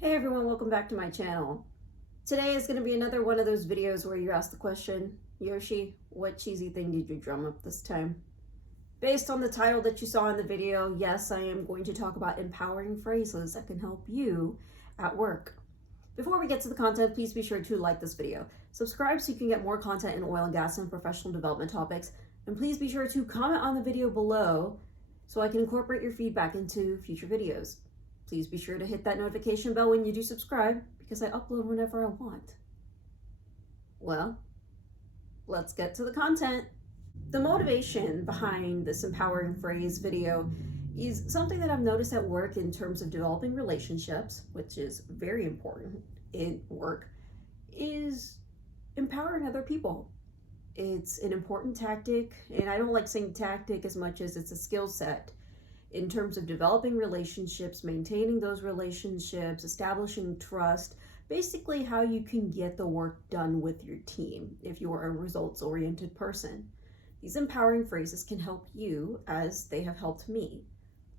Hey everyone, welcome back to my channel. Today is going to be another one of those videos where you ask the question, Yoshi, what cheesy thing did you drum up this time? Based on the title that you saw in the video, yes, I am going to talk about empowering phrases that can help you at work. Before we get to the content, please be sure to like this video, subscribe so you can get more content in oil and gas and professional development topics, and please be sure to comment on the video below so I can incorporate your feedback into future videos. Please be sure to hit that notification bell when you do subscribe because I upload whenever I want. Well, let's get to the content. The motivation behind this empowering phrase video is something that I've noticed at work in terms of developing relationships, which is very important in work, is empowering other people. It's an important tactic, and I don't like saying tactic as much as it's a skill set in terms of developing relationships, maintaining those relationships, establishing trust, basically how you can get the work done with your team if you are a results-oriented person. These empowering phrases can help you as they have helped me.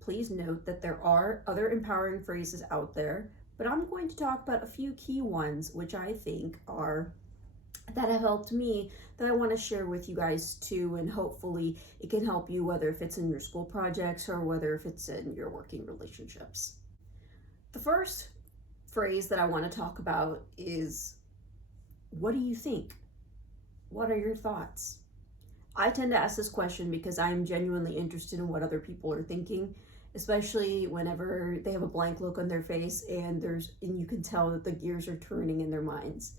Please note that there are other empowering phrases out there, but I'm going to talk about a few key ones which I think are that have helped me that I want to share with you guys too, and hopefully it can help you whether if it's in your school projects or whether if it's in your working relationships. The first phrase that I want to talk about is, what do you think? What are your thoughts? I tend to ask this question because I'm genuinely interested in what other people are thinking, especially whenever they have a blank look on their face and you can tell that the gears are turning in their minds.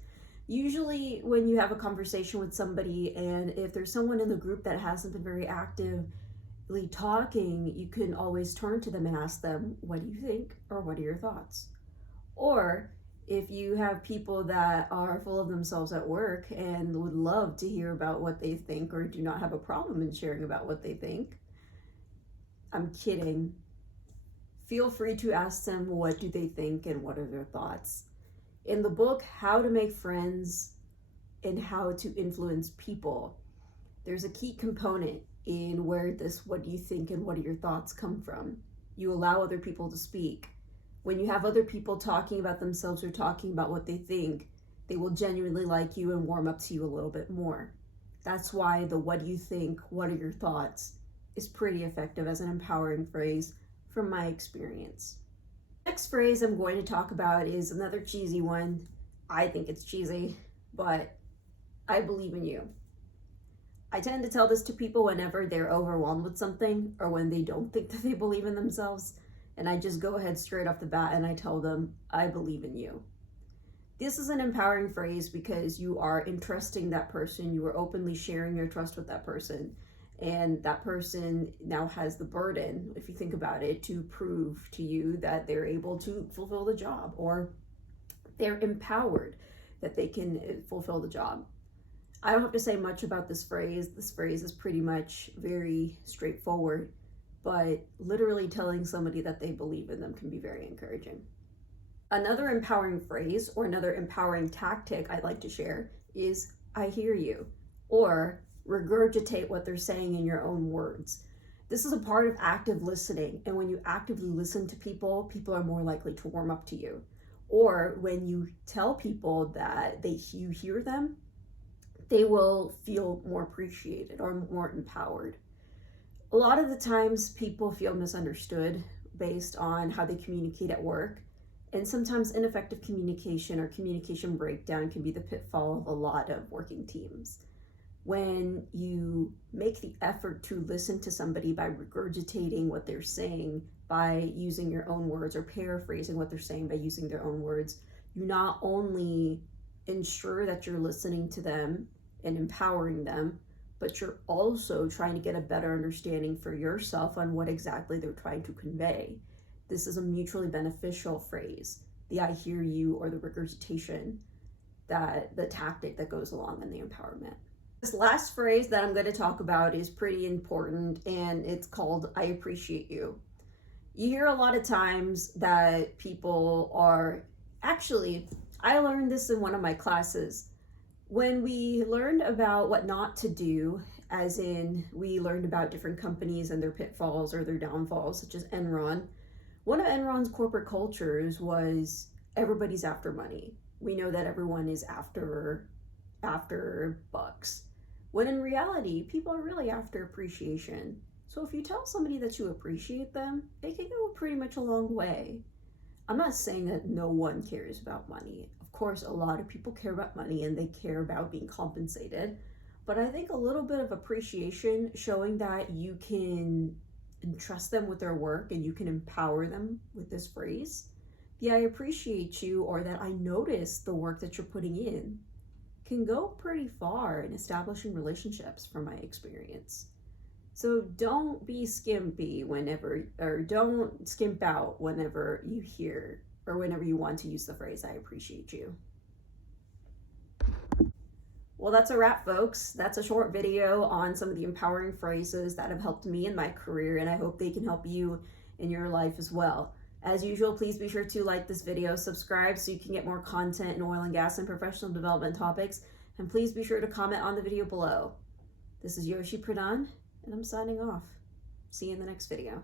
Usually when you have a conversation with somebody and if there's someone in the group that hasn't been very actively talking, you can always turn to them and ask them, what do you think? Or what are your thoughts? Or if you have people that are full of themselves at work and would love to hear about what they think or do not have a problem in sharing about what they think, I'm kidding. Feel free to ask them what do they think and what are their thoughts. In the book, How to Make Friends and How to Influence People, there's a key component in where this what do you think and what are your thoughts come from. You allow other people to speak. When you have other people talking about themselves or talking about what they think, they will genuinely like you and warm up to you a little bit more. That's why the what do you think, what are your thoughts is pretty effective as an empowering phrase from my experience. Next phrase I'm going to talk about is another cheesy one. I think it's cheesy, but I believe in you. I tend to tell this to people whenever they're overwhelmed with something or when they don't think that they believe in themselves, and I just go ahead straight off the bat and I tell them, I believe in you. This is an empowering phrase because you are entrusting that person, you are openly sharing your trust with that person, and that person now has the burden, if you think about it, to prove to you that they're able to fulfill the job or they're empowered that they can fulfill the job. I don't have to say much about this phrase. This phrase is pretty much very straightforward, but literally telling somebody that they believe in them can be very encouraging. Another empowering phrase or another empowering tactic I'd like to share is, I hear you, or regurgitate what they're saying in your own words. This is a part of active listening, and when you actively listen to people, people are more likely to warm up to you. Or when you tell people that you hear them, they will feel more appreciated or more empowered. A lot of the times people feel misunderstood based on how they communicate at work, and sometimes ineffective communication or communication breakdown can be the pitfall of a lot of working teams. When you make the effort to listen to somebody by regurgitating what they're saying, by using your own words, or paraphrasing what they're saying by using their own words, you not only ensure that you're listening to them and empowering them, but you're also trying to get a better understanding for yourself on what exactly they're trying to convey. This is a mutually beneficial phrase, the I hear you or the regurgitation, that the tactic that goes along in the empowerment. This last phrase that I'm going to talk about is pretty important, and it's called I appreciate you. You hear a lot of times that people are, actually, I learned this in one of my classes. When we learned about what not to do, as in we learned about different companies and their pitfalls or their downfalls, such as Enron, one of Enron's corporate cultures was everybody's after money. We know that everyone is after bucks. When in reality, people are really after appreciation. So if you tell somebody that you appreciate them, it can go pretty much a long way. I'm not saying that no one cares about money. Of course, a lot of people care about money and they care about being compensated. But I think a little bit of appreciation, showing that you can entrust them with their work and you can empower them with this phrase, the I appreciate you, or that I notice the work that you're putting in, can go pretty far in establishing relationships from my experience. So don't be skimpy whenever, or don't skimp out whenever you hear or whenever you want to use the phrase I appreciate you. Well, that's a wrap, folks. That's a short video on some of the empowering phrases that have helped me in my career, and I hope they can help you in your life as well. As usual, please be sure to like this video, subscribe so you can get more content in oil and gas and professional development topics, and please be sure to comment on the video below. This is Yoshi Pradhan, and I'm signing off. See you in the next video.